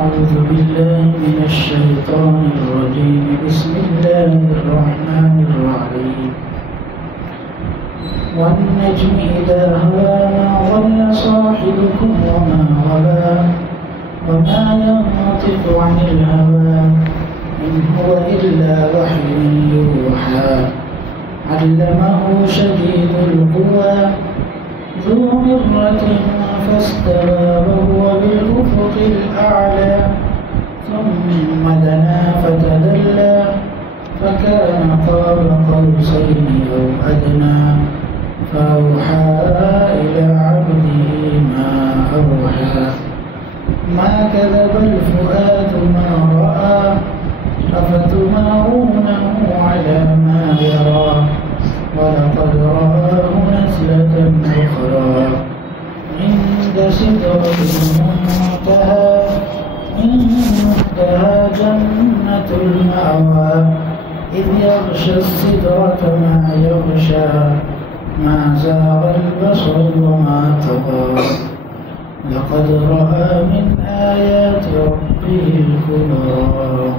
أعوذ بالله من الشيطان الرجيم بسم الله الرحمن الرحيم والنجم إذا هوى ما ضل صاحبكم وما غوى وما ينطق عن الهوى إن هو إلا وحي يوحى علمه شديد القوى ذو مرة فاستوى وهو بالأفق الأعلى ثم دنا فتدلى فكان قاب قوسين أو أدنى فأوحى إلى عبده ما أوحى ما كذب الفؤاد ما رأى أفتمارونه على ما يرى ولقد رآه نزلة أخرى عند سدرة المنتهى عندها جنة المأوى إذ يغشى السدرة ما يغشى ما زاغ البصر وما طغى لقد رأى من آيات ربه الكبرى.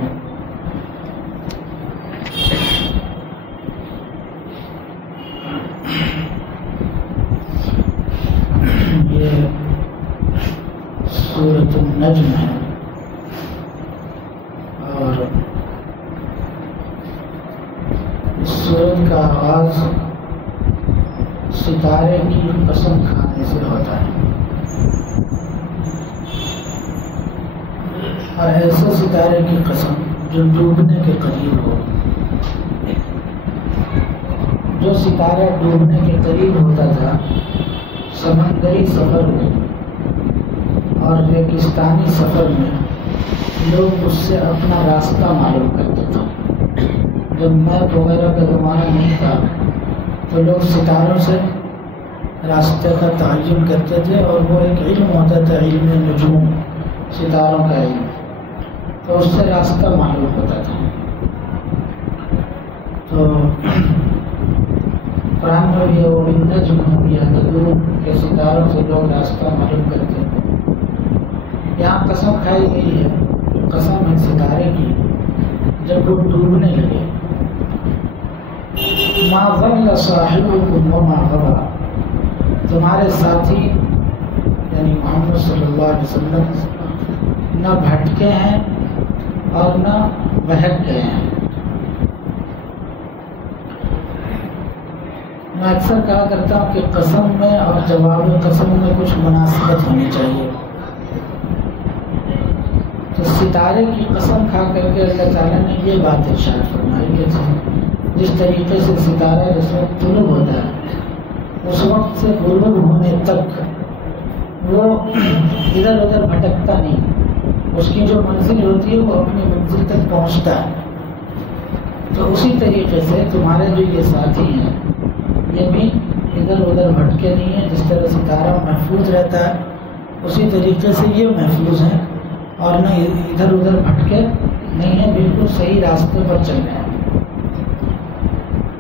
یہ سورۃ النجم ہے اور اس سورت کا آغاز ستارے کی قسم کھانے سے ہوتا ہے اور ایسے ستارے کی قسم جو ڈوبنے کے قریب ہو. جو ستارہ ڈوبنے کے قریب ہوتا تھا سمندری سفر میں اور ریگستانی سفر میں لوگ اس سے اپنا راستہ معلوم کرتے تھے. جب میپ وغیرہ کا زمانہ نہیں تھا تو لوگ ستاروں سے راستے کا تعین کرتے تھے اور وہ ایک علم ہوتا تھا، علم نجوم، ستاروں کا علم، تو اس سے راستہ معلوم ہوتا تھا. تو قرآن میں بھی وہ النجم یہتدون کے ستاروں سے لوگ راستہ معلوم کرتے ہیں. یہاں قسم کھائی گئی ہے، قسم ہے ستارے کی جب وہ ڈوبنے لگے. ما ضل صاحبکم وما غوى، تمہارے ساتھی یعنی محمد صلی اللہ علیہ وسلم نہ بھٹکے ہیں اور نہ بہک گئے ہیں. میں اکثر کہا کرتا ہوں کہ قسم میں اور جواب قسم میں کچھ مناسبت ہونی چاہیے. تو ستارے کی قسم کھا کر کے اللہ تعالیٰ نے یہ بات ارشاد فرمائی کہ جس طریقے سے ستارہ جس وقت طلوع ہوتا ہے اس وقت سے غروب ہونے تک وہ ادھر ادھر بھٹکتا نہیں، اس کی جو منزل ہوتی ہے وہ اپنی منزل تک پہنچتا ہے. تو اسی طریقے سے تمہارے جو یہ ساتھی ہیں یہ بھی ادھر ادھر بھٹکے نہیں ہیں. جس طرح ستارہ محفوظ رہتا ہے اسی طریقے سے یہ محفوظ ہیں اور نہ ادھر ادھر بھٹکے نہیں ہیں، بالکل صحیح راستے پر چل رہے ہیں.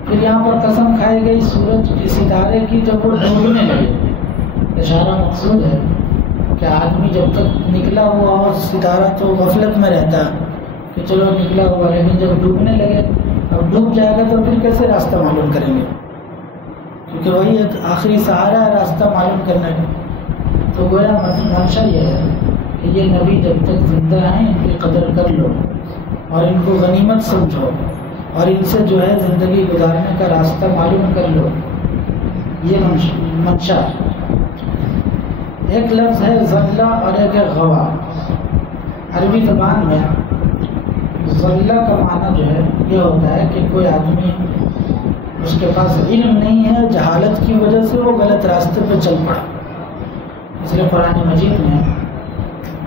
پھر یہاں پر قسم کھائی گئی سورج کے ستارے کی جب وہ ڈوبنے لگے. اشارہ مقصود ہے کہ آدمی جب تک نکلا ہوا اور ستارہ تو غفلت میں رہتا ہے کہ چلو نکلا ہوا، لیکن جب ڈوبنے لگے اب ڈوب جائے گا تو پھر کیسے راستہ معلوم کریں گے، کیونکہ وہی ایک آخری سہارا ہے راستہ معلوم کرنے کا. تو گویا منشا یہ ہے کہ یہ نبی جب تک زندہ ہیں ان کی قدر کر لو اور ان کو غنیمت سمجھو اور ان سے جو ہے زندگی گزارنے کا راستہ معلوم کر لو. یہ منشا. ایک لفظ ہے ضلع اور ایک ہے غوا. عربی زبان میں ضلع کا معنی جو ہے یہ ہوتا ہے کہ کوئی آدمی اس کے پاس علم نہیں ہے، جہالت کی وجہ سے وہ غلط راستے پہ چل پڑا. اس لیے قرآن مجید میں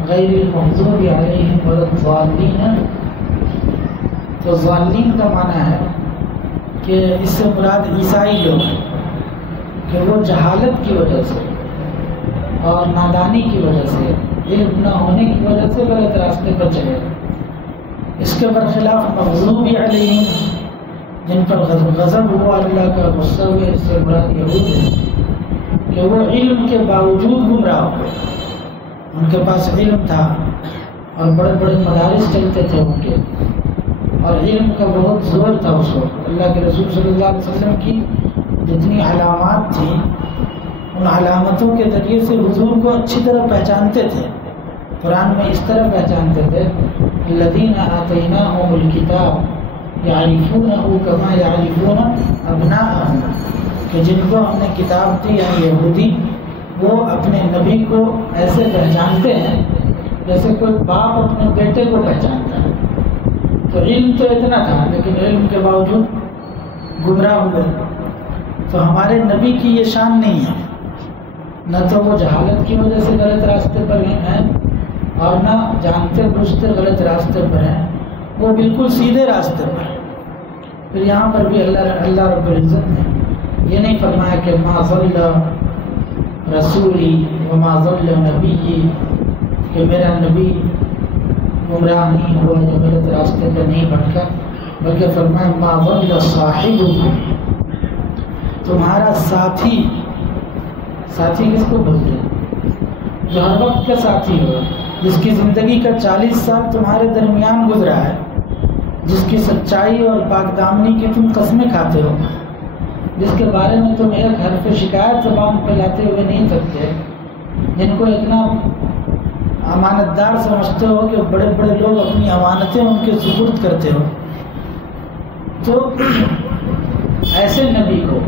غیر المغضوب علیہم ولا الضالین، تو ضالین کا معنی ہے کہ اس سے مراد عیسائی لوگ ہیں کہ وہ جہالت کی وجہ سے اور نادانی کی وجہ سے، علم نہ ہونے کی وجہ سے غلط راستے پر چلے. اس کے برخلاف مغضوب علیہم جن پر غضب ہوا، اللہ کا غصہ ہوا، اس سے مراد یہود ہے کہ وہ علم کے باوجود گمراہ ہوئے. ان کے پاس علم تھا اور بڑے بڑے مدارس چلتے تھے ان کے، اور علم کا بہت زور تھا اس وقت۔ اللہ کے رسول صلی اللہ علیہ وسلم کی جتنی علامات تھیں ان علامتوں کے ذریعے سے حضور کو اچھی طرح پہچانتے تھے۔ قرآن میں اس طرح پہچانتے تھے الذین آتیناہم الکتاب یعرفونہ کما یعرفون ابناءہم، کہ جن کو ہم نے کتاب دی یعنی یہودی، وہ اپنے نبی کو ایسے پہچانتے ہیں جیسے کوئی باپ اپنے بیٹے کو پہچانتا ہے۔ تو علم تو اتنا تھا لیکن علم کے باوجود گمراہ ہوئے۔ تو ہمارے نبی کی یہ شان نہیں ہے، نہ تو وہ جہالت کی وجہ سے غلط راستے پر ہیں اور نہ جانتے بوجھتے غلط راستے پر ہیں، وہ بالکل سیدھے راستے پر ہیں۔ پھر یہاں پر بھی اللہ رب العزت نے یہ نہیں فرمایا کہ ما ضل رسولی وما ضل نبی، کہ میرا نبی گمراہ نہیں ہوا یا غلط راستے پر نہیں بھٹکا، بلکہ فرمایا ما ضل صاحبکم، تمہارا ساتھی کس کو بولتے ہیں؟ جو ہر وقت کا ساتھی ہو، جس کی زندگی کا 40 سال تمہارے درمیان گزرا ہے، جس کی سچائی اور پاک دامنی کی تم قسمیں کھاتے ہو، جس کے بارے میں تم ایک حرف شکایت زبان پہ لاتے ہوئے نہیں سکتے، جن کو اتنا امانت دار سمجھتے ہو کہ بڑے بڑے لوگ اپنی امانتیں ان کے سپرد کرتے ہو، تو ایسے نبی کو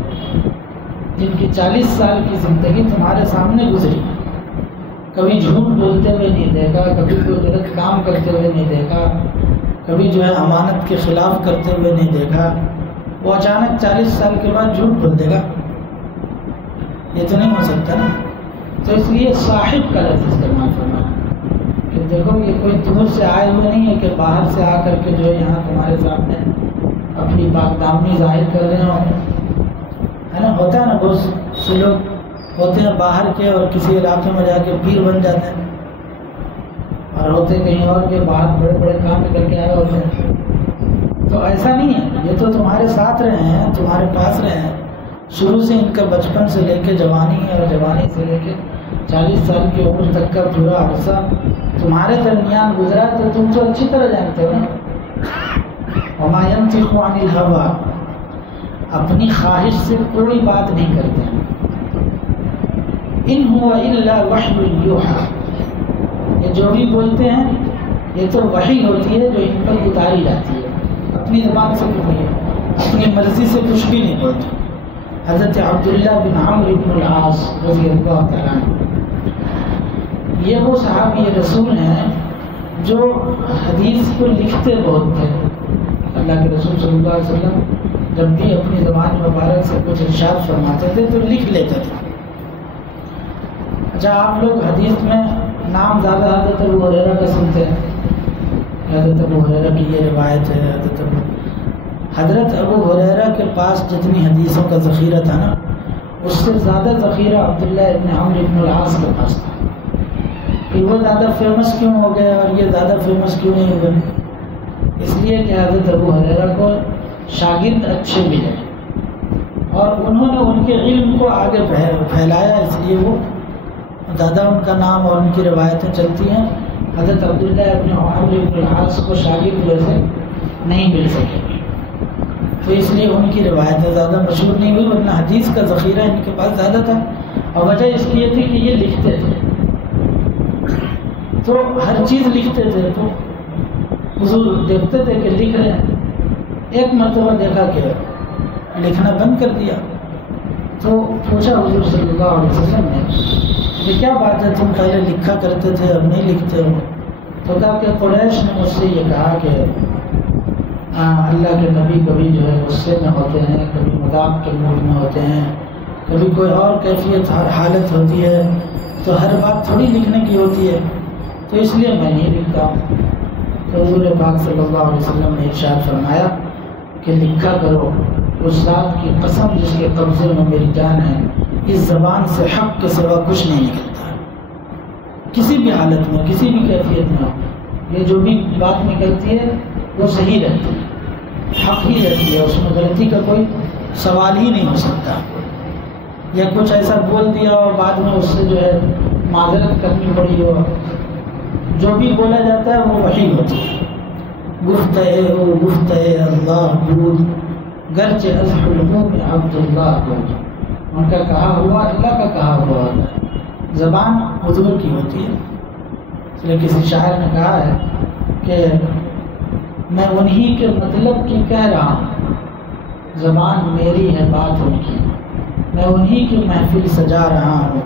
جن کی 40 سال کی زندگی تمہارے سامنے گزری، کبھی جھوٹ بولتے ہوئے نہیں دیکھا، کبھی کوئی غلط کام کرتے ہوئے نہیں دیکھا، کبھی جو ہے امانت کے خلاف کرتے ہوئے نہیں دیکھا، وہ اچانک 40 سال کے بعد جھوٹ بول دے گا؟ یہ تو نہیں ہو سکتا نا۔ تو اس لیے صاحب کا لفظ استعمال کرنا کہ دیکھو یہ کوئی دور سے آئے ہوئے نہیں ہے کہ باہر سے آ کر کے جو ہے یہاں تمہارے سامنے اپنی پاک دامنی ظاہر کر رہے ہوں، ہے نا۔ ہوتا ہے نا، بہت سے لوگ ہوتے ہیں باہر کے اور کسی علاقے میں جا کے پیر بن جاتے ہیں، اور ہوتے کہیں اور کے باہر بڑے بڑے کام کر کے آئے ہوتے ہیں۔ تو ایسا نہیں ہے، یہ تو تمہارے ساتھ رہے ہیں، تمہارے پاس رہے ہیں شروع سے، ان کا بچپن سے لے کے جوانی اور جوانی سے لے کے 40 سال کی عمر تک کا پورا عرصہ تمہارے درمیان گزرا، تو تم تو اچھی طرح جانتے ہو نا۔ وما ينطق عن الهوى، اپنی خواہش سے کوئی بات نہیں کرتے ہیں۔ ان هو الا وحی یوحی، یہ جو بھی بولتے ہیں یہ تو وحی ہوتی ہے جو ان پر اتاری جاتی ہے، اپنی زبان سے کچھ نہیں، اپنی مرضی سے کچھ بھی نہیں بولتے۔ حضرت عبداللہ بن عمرو بن العاص رضی اللہ تعالیٰ عنہ، یہ وہ صحابی رسول ہیں جو حدیث کو لکھتے بہت تھے۔ اللہ کے رسول صلی اللہ علیہ وسلم جب بھی اپنی زبان مبارک سے کچھ ارشاد فرماتے تھے تو لکھ لیتے تھے۔ اچھا، آپ لوگ حدیث میں نام زیادہ حضرت ابو ہریرہ کا سنتے ہیں، حضرت ابو ہریرہ کی یہ روایت ہے، حضرت ابو ہریرہ کے پاس جتنی حدیثوں کا ذخیرہ تھا نا، اس سے زیادہ ذخیرہ عبداللہ ابن عمرو بن العاص کے پاس تھا۔ کہ وہ زیادہ فیمس کیوں ہو گئے اور یہ زیادہ فیمس کیوں نہیں ہوئے؟ اس لیے کہ حضرت ابو ہریرہ کو شاگرد اچھے ملے اور انہوں نے ان کے علم کو آگے پھیلایا، اس لیے وہ زیادہ ان کا نام اور ان کی روایتیں چلتی ہیں۔ حضرت عبداللہ ابن عمرو بن العاص کو شاگرد ویسے نہیں مل سکے، تو اس لیے ان کی روایتیں زیادہ مشہور نہیں ہوئی، ورنہ حدیث کا ذخیرہ ان کے پاس زیادہ تھا۔ اور وجہ اس کی یہ تھی کہ یہ لکھتے تھے، تو ہر چیز لکھتے تھے، تو حضور دیکھتے تھے کہ لکھ رہے ہیں، ایک مرتبہ دیکھا کہ لکھنا بند کر دیا، تو پوچھا حضور صلی اللہ علیہ وسلم نے یہ کیا بات ہے، تم پہلے لکھا کرتے تھے اب نہیں لکھتے ہو؟ تو کہا کہ قریش نے مجھ سے یہ کہا کہ اللہ کے نبی کبھی جو ہے غصے میں ہوتے ہیں، کبھی مذاق کے موڈ میں ہوتے ہیں، کبھی کوئی اور کیفیت حالت ہوتی ہے، تو ہر بات تھوڑی لکھنے کی ہوتی ہے، تو اس لیے میں نہیں لکھتا ہوں۔ تو حضور پاک صلی اللہ علیہ وسلم نے ارشاد فرمایا کہ لکھا کرو، اس ذات کی قسم جس کے قبضے میں میری جان ہے، اس زبان سے حق کے سوا کچھ نہیں نکلتا، کسی بھی حالت میں، کسی بھی کیفیت میں یہ جو بھی بات نکلتی ہے وہ صحیح رہتی ہے، حق ہی رہتی ہے، اس میں غلطی کا کوئی سوال ہی نہیں ہو سکتا۔ یا کچھ ایسا بول دیا اور بعد میں اس سے جو ہے معذرت کرنی پڑی ہو، جو بھی بولا جاتا ہے وہ وحی ہوتی ہے. گفتہ اللہ بود گرچہ از حلقوم عبداللہ بود. ان کا کہا ہوا اللہ کا کہا ہوا ہوتا ہے. زبان حضور کی ہوتی ہے. اس لیے کسی شاعر نے کہا ہے کہ میں انہی کے مطلب کی کہہ رہا ہوں، زبان میری ہے بات ان کی. میں انہی کی محفل سجا رہا ہوں،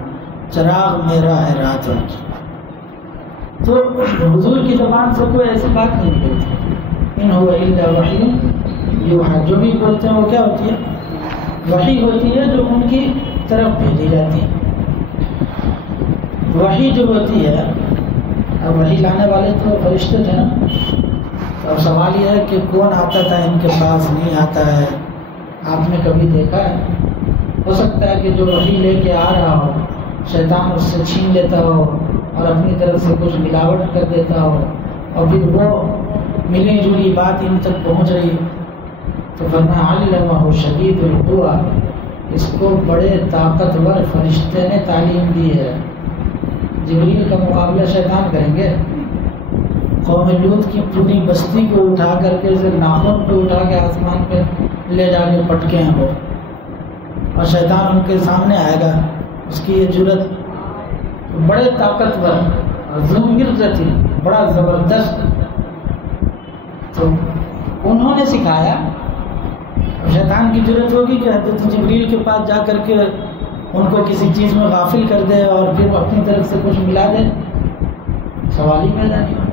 چراغ میرا ہے رات ان کی. تو حضور کی زبان سے کوئی ایسی بات نہیں نکلتی. ان هو الا وحی یوحی. جو بھی بولتے ہیں وہ کیا ہوتی ہے؟ وحی ہوتی ہے جو ان کی طرف بھیجی جاتی ہے. وحی جو ہوتی ہے، اب وحی لانے والے تو فرشتے تھے نا. اب سوال یہ ہے کہ کون آتا تھا ان کے پاس، نہیں آتا ہے. آپ نے کبھی دیکھا ہے؟ ہو سکتا ہے کہ جو وحی لے کے آ رہا ہو شیطان اس سے چھین لیتا ہو اور اپنی طرف سے کچھ ملاوٹ کر دیتا ہو، اور پھر وہ ملی جلی بات ان تک پہنچ رہی. تو فرمایا علمہ شدید القویٰ، اس کو بڑے طاقتور فرشتے نے تعلیم دی ہے. جبریل کا مقابلہ شیطان کریں گے؟ قوم لوط کی پوری بستی کو اٹھا کر کے ناخن پہ اٹھا کے آسمان پہ لے جا کے پٹکے ہیں وہ، اور شیطان ان کے سامنے آئے گا. اس کی یہ جرت، بڑے طاقتور ذو مرۃ، بڑا زبردست. تو انہوں نے سکھایا. شیطان کی جرت ہوگی کہ حضرت جبریل کے پاس جا کر کے ان کو کسی چیز میں غافل کر دے اور پھر وہ اپنی طرف سے کچھ ملا دے؟ سوال ہی پیدا نہیں ہوگا.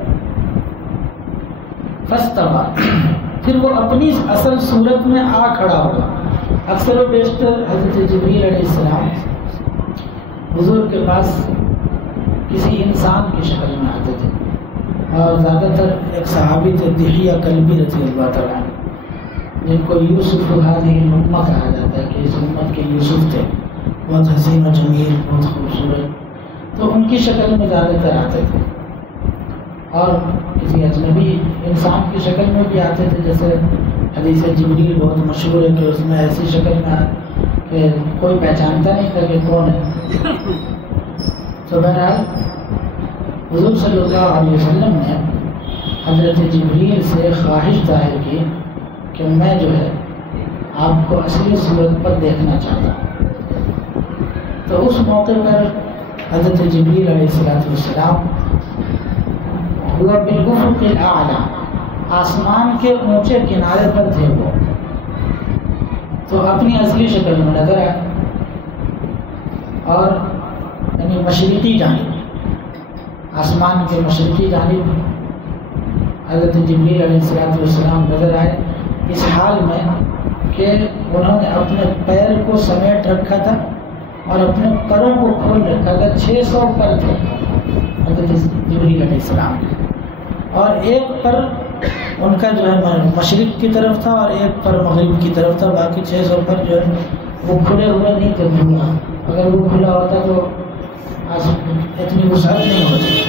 فاستویٰ، پھر وہ اپنی اصل صورت میں آ کھڑا ہوگا. اکثر و بیشتر حضرت جبریل علیہ السلام حضور کے پاس کسی انسان کی شکل میں آتے تھے، اور زیادہ تر ایک صحابی تھے دحیہ کلبی رضی اللہ تعالیٰ عنہ، جن کو یوسف هذه الامہ کہا جاتا ہے کہ اس امت کے یوسف تھے. بہت حسین و جمیل، بہت خوبصورت. تو ان کی شکل میں زیادہ تر آتے تھے، اور کسی اجنبی انسان کی شکل میں بھی آتے تھے. جیسے حدیث جبریل بہت مشہور ہے کہ اس میں ایسی شکل میں کہ کوئی پہچانتا نہیں تھا کہ کون ہے. تو بہرحال حضور صلی اللہ علیہ وسلم نے حضرت جبریل سے خواہش ظاہر کی کہ میں جو ہے آپ کو اصلی صورت پر دیکھنا چاہتا ہوں. تو اس موقع پر حضرت جبریل علیہ السلام ہوا بالافق الاعلی، آسمان کے اونچے کنارے پر تھے وہ. تو اپنی اصلی شکل میں نظر آئے، اور یعنی مشرقی جانب، آسمان کے مشرقی جانب حضرت جبریل علیہ السلام نظر آئے، اس حال میں کہ انہوں نے اپنے پیر کو سمیٹ رکھا تھا اور اپنے پروں کو کھول رکھا تھا. 600 پر تھے حضرت جبریل علیہ السلام کے، اور ایک پر ان کا جو ہے مشرق کی طرف تھا اور ایک پر مغرب کی طرف تھا. باقی 600 پر جو ہے وہ کھلے ہوئے نہیں تھے. کھلا، اگر وہ کھلا ہوتا تو اتنی وسعت نہیں ہوتی.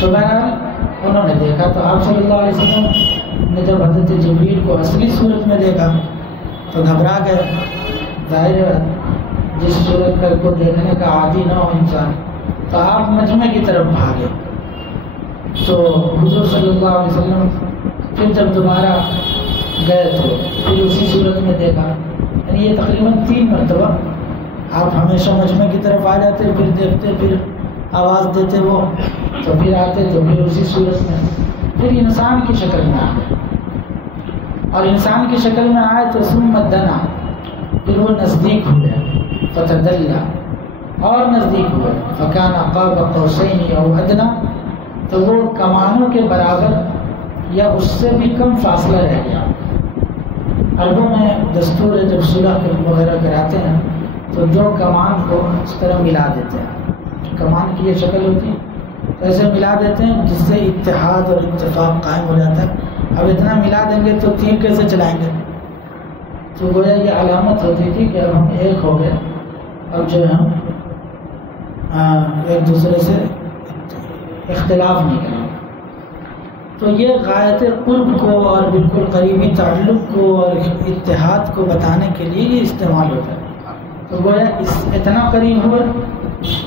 تو بہرحال انہوں نے دیکھا. تو آپ صلی اللہ علیہ وسلم نے جب حضرت جبریل کو اصلی صورت میں دیکھا تو گھبرا گئے. ظاہر ہے جس صورت کا کو دیکھنے کا عادی نہ ہو انسان، تو آپ مجمع کی طرف بھاگے. تو حضور صلی اللہ علیہ وسلم پھر جب دوبارہ گئے تو پھر اسی صورت میں دیکھا. یعنی یہ تقریباً 3 مرتبہ آپ ہمیشہ مجمع کی طرف آ جاتے، پھر دیکھتے، پھر آواز دیتے وہ، تو پھر آتے تو پھر اسی صورت میں پھر انسان کی شکل میں آ گئے. اور انسان کی شکل میں آئے تو ثم دنا، پھر وہ نزدیک ہوئے، فتدلا، اور نزدیک ہوئے، فکان قاب قوسین او ادنی، تو وہ کمانوں کے برابر یا اس سے بھی کم فاصلہ رہ گیا. عربوں میں دستور ہے جب صلح وغیرہ کراتے ہیں تو دو کمان کو اس طرح ملا دیتے ہیں. کمان کی یہ شکل ہوتی ہے، تو ایسے ملا دیتے ہیں جس سے اتحاد اور اتفاق قائم ہو جاتا ہے. اب اتنا ملا دیں گے تو تیر کیسے چلائیں گے؟ تو گویا یہ علامت ہوتی تھی کہ اب ہم ایک ہو گئے، اب جو ہم ایک دوسرے سے اختلاف نہیں کریں. تو یہ غایت قرب کو اور بالکل قریبی تعلق کو اور اتحاد کو بتانے کے لیے یہ استعمال ہوتا ہے. تو گویا اتنا قریب ہوئے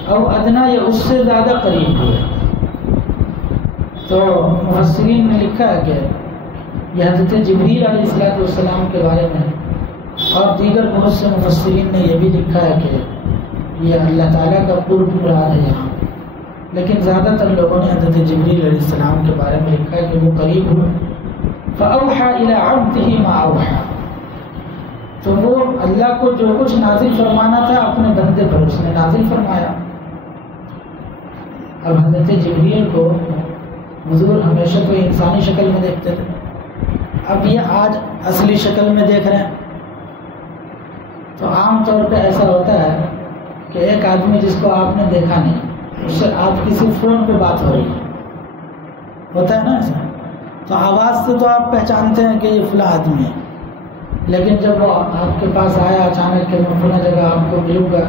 او ادنا یا اس سے زیادہ قریب ہوئے. تو مفسرین نے لکھا ہے کہ یہ حضرت جبریل علیہ السلام کے بارے میں، اور دیگر بہت سے مفسرین نے یہ بھی لکھا ہے کہ یہ اللہ تعالیٰ کا قرب مراد ہے یہاں، لیکن زیادہ تر لوگوں نے حضرت جبریل علیہ السلام کے بارے میں لکھا ہے کہ وہ قریب ہوئے. فأوحى إلى عبده ما أوحى، تو وہ اللہ کو جو کچھ نازل فرمانا تھا اپنے بندے پر اس نے نازل فرمایا. اب حضرت جبریل کو حضور ہمیشہ تو انسانی شکل میں دیکھتے تھے، اب یہ آج اصلی شکل میں دیکھ رہے ہیں. تو عام طور پہ ایسا ہوتا ہے کہ ایک آدمی جس کو آپ نے دیکھا نہیں، اس سے آپ کسی فون پہ بات ہو رہی ہے، ہوتا ہے نا ایسا، تو آواز سے تو آپ پہچانتے ہیں کہ یہ فلاں آدمی ہے، لیکن جب وہ آپ کے پاس آیا اچانک کہ میں فلاں جگہ آپ کو ملوں گا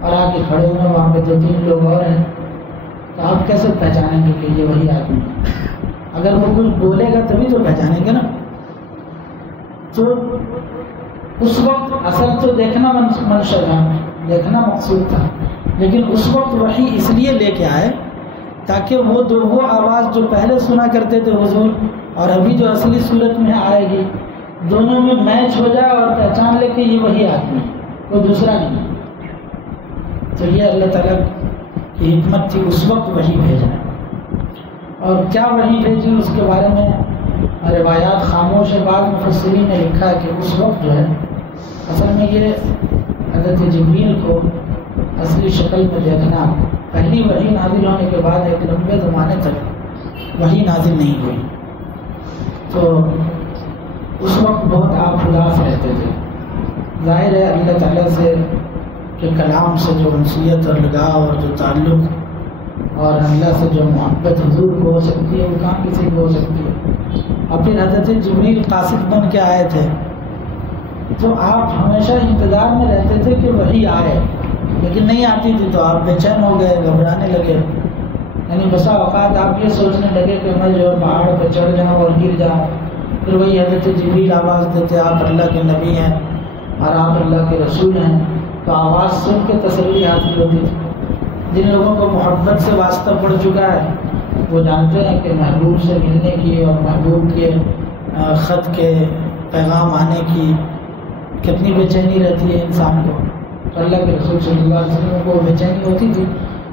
اور آ کے کھڑے ہوئے وہاں پہ 2-3 لوگ اور ہیں، تو آپ کیسے پہچانیں گے کہ یہ وہی آدمی ہے؟ اگر وہ کچھ بولے گا تبھی تو پہچانیں گے نا. تو اس وقت اصل تو دیکھنا منشا تھا، دیکھنا مقصود تھا، لیکن اس وقت وحی اس لیے لے کے آئے تاکہ وہ آواز جو پہلے سنا کرتے تھے حضور اور ابھی جو اصلی صورت میں آئے گی، دونوں میں میچ ہو جائے اور پہچان لے کہ یہ وہی آدمی ہے، کوئی دوسرا نہیں. تو یہ اللہ تعالیٰ کی حکمت تھی اس وقت وحی بھیجنا. اور کیا وحی بھیجی اس کے بارے میں روایات خاموش ہے. بعض مفسرین نے لکھا ہے کہ اس وقت جو ہے اصل میں یہ حضرت جبریل کو اصلی شکل میں دیکھنا، پہلی وحی نازل ہونے کے بعد ایک لمبے زمانے تک وحی نازل نہیں ہوئی. تو اس وقت بہت آپ اداس رہتے تھے. ظاہر ہے اللہ تعالیٰ سے کہ کلام سے جو انسیت اور لگاؤ اور جو تعلق اور اللہ سے جو محبت حضور کو ہو سکتی ہے وہ کہاں کسی کو ہو سکتی ہے. اور پھر حضرت جبریل قاصد بن کے آئے تھے، تو آپ ہمیشہ انتظار میں رہتے تھے کہ وحی آئے، لیکن نہیں آتی تھی تو آپ بے چین ہو گئے، گھبرانے لگے. یعنی بسا اوقات آپ یہ سوچنے لگے کہ میں جو پہاڑ پہ چڑھ جاؤں اور گر جاؤں. پھر وہی حضرت جبریل آواز دیتے آپ اللہ کے نبی ہیں اور آپ اللہ کے رسول ہیں، تو آواز سن کے تسلی حاصل ہوتی تھی. جن لوگوں کو محبت سے واسطہ پڑ چکا ہے وہ جانتے ہیں کہ محبوب سے ملنے کی اور محبوب کے خط کے پیغام آنے کی کتنی بے چینی رہتی ہے انسان کو. تو اللہ کے رسول صلی اللہ علیہ وسلم کو بے چینی ہوتی تھی.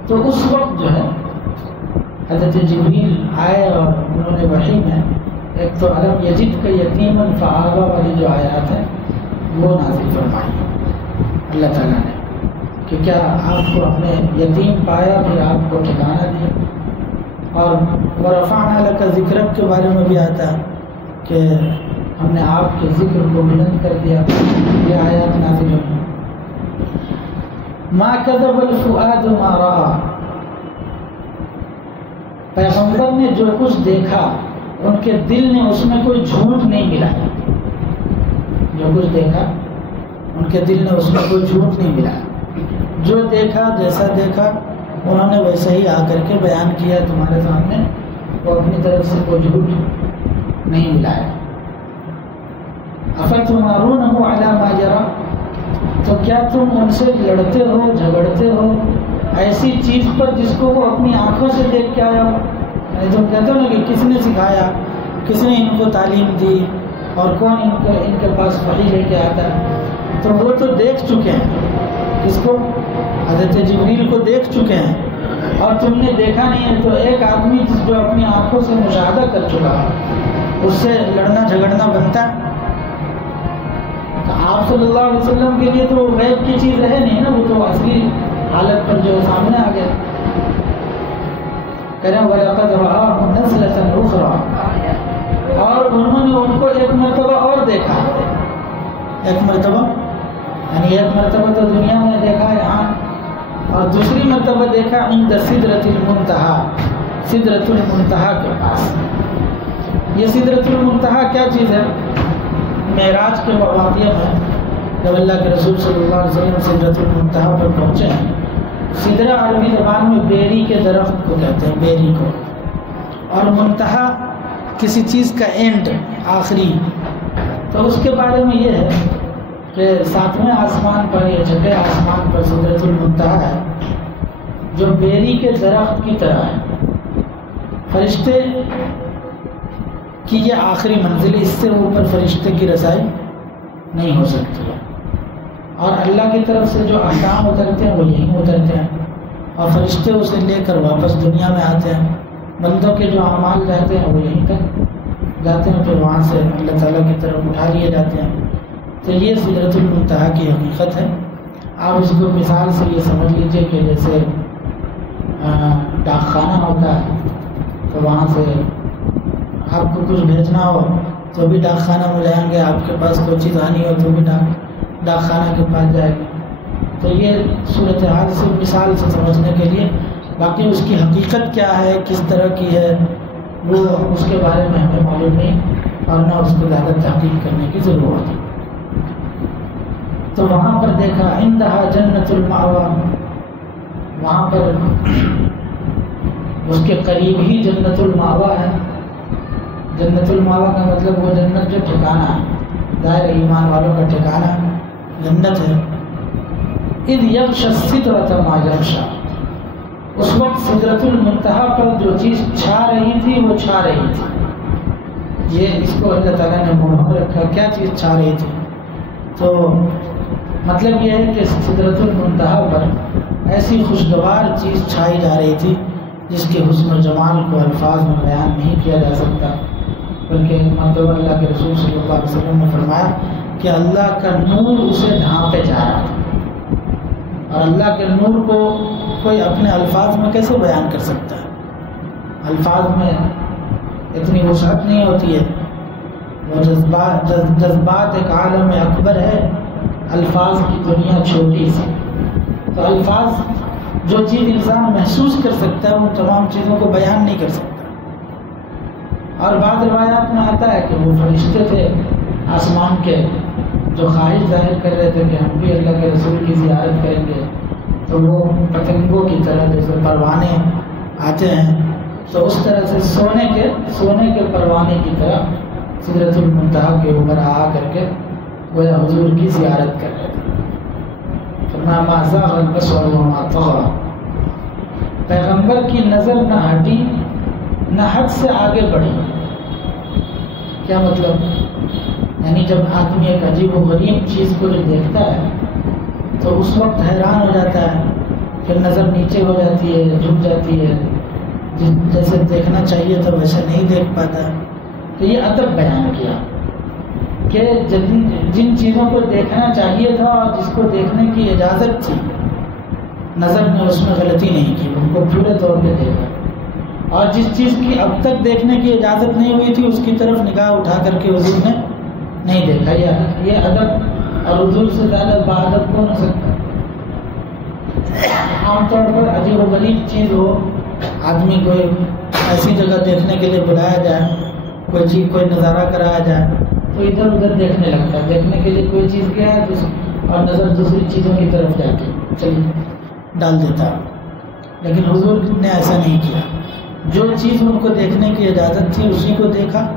تو اس وقت جو ہے حضرت جبریل آئے اور انہوں نے وحی میں ایک تو علم یجد کا یتیما فآویٰ والی جو آیات ہیں وہ نازل فرمائی اللہ تعالیٰ نے کہ کیا آپ کو اپنے یتیم پایا پھر آپ کو ٹھکانہ دیا. اور ورفعنا لک ذکرک کے بارے میں بھی آتا ہے کہ ہم نے آپ کے ذکر کو بلند کر دیا. یہ آیات نازل ہوئی. ما کذب الفؤاد ما رأى، پیغمبر نے جو کچھ دیکھا ان کے دل نے اس میں کوئی جھوٹ نہیں ملایا. جو کچھ دیکھا ان کے دل نے اس میں کوئی جھوٹ نہیں ملایا. جو دیکھا جیسا دیکھا انہوں نے ویسے ہی آ کر کے بیان کیا تمہارے سامنے، وہ اپنی طرف سے کوئی جھوٹ نہیں ملایا. افتمارونہ علی ما یری، تو کیا تم ان سے لڑتے ہو جھگڑتے ہو ایسی چیز پر جس کو وہ اپنی آنکھوں سے دیکھ کے آیا ہو. تم کہتے ہو نا کہ کس نے سکھایا، کس نے ان کو تعلیم دی اور کون ان کے پاس وحی لے کے آتا ہے. تو وہ تو دیکھ چکے ہیں، کس کو؟ حضرت جبریل کو دیکھ چکے ہیں. اور تم نے دیکھا نہیں ہے. تو ایک آدمی جو اپنی آنکھوں سے مشاہدہ کر چکا ہے اس سے لڑنا جھگڑنا بنتا ہے. تو آپ صلی اللہ علیہ وسلم کے لیے تو وہ غیب کی چیز رہے نہیں نا، وہ تو اصلی حالت پر جو سامنے آ گیا. کہہ رہے ہیں وَلَقَدْ رَآهُ نَزْلَةً أُخْرَىٰ، اور انہوں نے ان کو ایک مرتبہ اور دیکھا. ایک مرتبہ یعنی ایک مرتبہ تو دنیا میں دیکھا یہاں، اور دوسری مرتبہ دیکھا عند سدرۃ المنتہی، سدرۃ المنتہی کے پاس. یہ سدرۃ المنتہی کیا چیز ہے؟ معراج کے واقعہ میں جب اللہ کے رسول صلی اللہ علیہ وسلم سدرۃ المنتہی پر پہنچے ہیں. سدرہ عربی زبان میں بیری کے درخت کو کہتے ہیں، بیری کو، اور منتہا کسی چیز کا اینڈ، آخری. تو اس کے بارے میں یہ ہے کہ 7ویں آسمان پر یا 6ویں آسمان پر سدرۃ المنتہی ہے. جو بیری کے درخت کی طرح ہے. فرشتے کی یہ آخری منزل، اس سے اوپر فرشتے کی رسائی نہیں ہو سکتی ہے. اور اللہ کی طرف سے جو احکام اترتے ہیں وہ یہیں اترتے ہیں، اور فرشتے اسے لے کر واپس دنیا میں آتے ہیں. بندوں کے جو اعمال رہتے ہیں وہ یہیں تک جاتے ہیں، پھر وہاں سے اللہ تعالیٰ کی طرف اٹھا لیے جاتے ہیں. تو یہ سدرۃ المنتہا کی حقیقت ہے. آپ اس کو مثال سے یہ سمجھ لیجئے کہ جیسے ڈاک خانہ ہوتا ہے، تو وہاں سے آپ کو کچھ بھیجنا ہو تو بھی ڈاک خانہ میں جائیں گے، آپ کے پاس کوئی چیز آنی ہو تو بھی ڈاک خانہ کے پاس جائے گی. تو یہ صورتحال سے مثال سے سمجھنے کے لیے، باقی اس کی حقیقت کیا ہے، کس طرح کی ہے، وہ اس کے بارے میں ہمیں معلوم نہیں، اور نہ اس کو زیادہ تحقیق کرنے کی ضرورت ہے. تو وہاں پر دیکھا عندہا جنت المأویٰ، وہاں پر اس کے قریب ہی جنت المأویٰ ہے. جنت المأویٰ کا مطلب وہ جنت جو ٹھکانہ ہے، ظاہر ایمان والوں کا ٹھکانہ جنت ہے. اذ یغشی السدرۃ ما یغشی، اس وقت سدرۃ المنتہا پر جو چیز چھا رہی تھی وہ چھا رہی تھی. یہ اس کو اللہ تعالیٰ نے مبہم رکھا، کیا چیز چھا رہی تھی؟ تو مطلب یہ ہے کہ سدرۃ المنتہا پر ایسی خوشگوار چیز چھائی جا رہی تھی جس کے حسن و جمال کو الفاظ میں بیان نہیں کیا جا سکتا، بلکہ مرتبہ اللہ کے رسول صلی اللہ علیہ وسلم نے فرمایا کہ اللہ کا نور اسے ڈھانپے جا رہا تھا. اور اللہ کے نور کو کوئی اپنے الفاظ میں کیسے بیان کر سکتا ہے؟ الفاظ میں اتنی وسعت نہیں ہوتی ہے. وہ جذبات ایک عالم اکبر ہے، الفاظ کی دنیا چھوٹی سی. تو الفاظ جو چیز انسان محسوس کر سکتا ہے، وہ تمام چیزوں کو بیان نہیں کر سکتا. اور بعض روایات میں آتا ہے کہ وہ فرشتے تھے آسمان کے جو خواہش ظاہر کر رہے تھے کہ ہم بھی اللہ کے رسول کی زیارت کریں گے. تو وہ پتنگوں کی طرح جیسے پروانے آتے ہیں، تو اس طرح سے سونے کے پروانے کی طرح سدرۃ المنتہا کے اوپر آ کر کے گویا حضور کی زیارت کر رہے تھے. فرمایا ما زاغ البصر وما طغى، پیغمبر کی نظر نہ ہٹی نہ حد سے آگے بڑھی. کیا مطلب؟ یعنی جب آدمی ایک عجیب و غریب چیز کو جو دیکھتا ہے تو اس وقت حیران ہو جاتا ہے، پھر نظر نیچے ہو جاتی ہے، جھک جاتی ہے، جیسے دیکھنا چاہیے تو ویسے نہیں دیکھ پاتا. تو یہ ادب بیان کیا کہ جن چیزوں کو دیکھنا چاہیے تھا اور جس کو دیکھنے کی اجازت تھی، نظر نے اس میں غلطی نہیں کی، ان کو پورے طور پہ دیکھا. اور جس چیز کی اب تک دیکھنے کی اجازت نہیں ہوئی تھی، اس کی طرف نگاہ اٹھا کر کے حضور نے نہیں دیکھا. یہ ادب، اور حضور سے زیادہ باادب کون ہو سکتا ہے؟ عام طور پر عجیب و غریب چیز ہو، آدمی کو ایسی جگہ دیکھنے کے لیے بلایا جائے، کوئی نظارہ کرایا جائے تو ادھر ادھر دیکھنے لگتا ہے. دیکھنے کے لیے کوئی چیز گیا ہے اور نظر دوسری چیزوں کی طرف جاتی چلیے ڈال دیتا. لیکن حضور نے ایسا نہیں کیا. جو چیز ان کو دیکھنے کی اجازت تھی اسی کو دیکھا،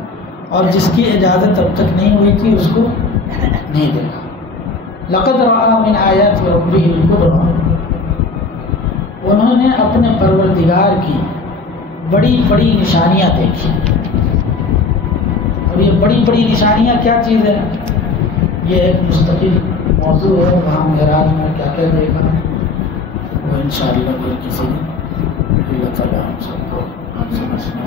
اور جس کی اجازت اب تک نہیں ہوئی تھی اس کو نہیں دیکھا. لقد رأى من آیات ربه الکبریٰ، انہوں نے اپنے پروردگار کی بڑی بڑی نشانیاں دیکھی. اور یہ بڑی بڑی نشانیاں کیا چیز ہے؟ یہ ایک مستقل موضوع ہے. وہاں معراج میں کیا کیا دیکھا وہ انشاءاللہ کوئی کسی دن اللہ تعالیٰ ہم سب کو ہم سمجھنا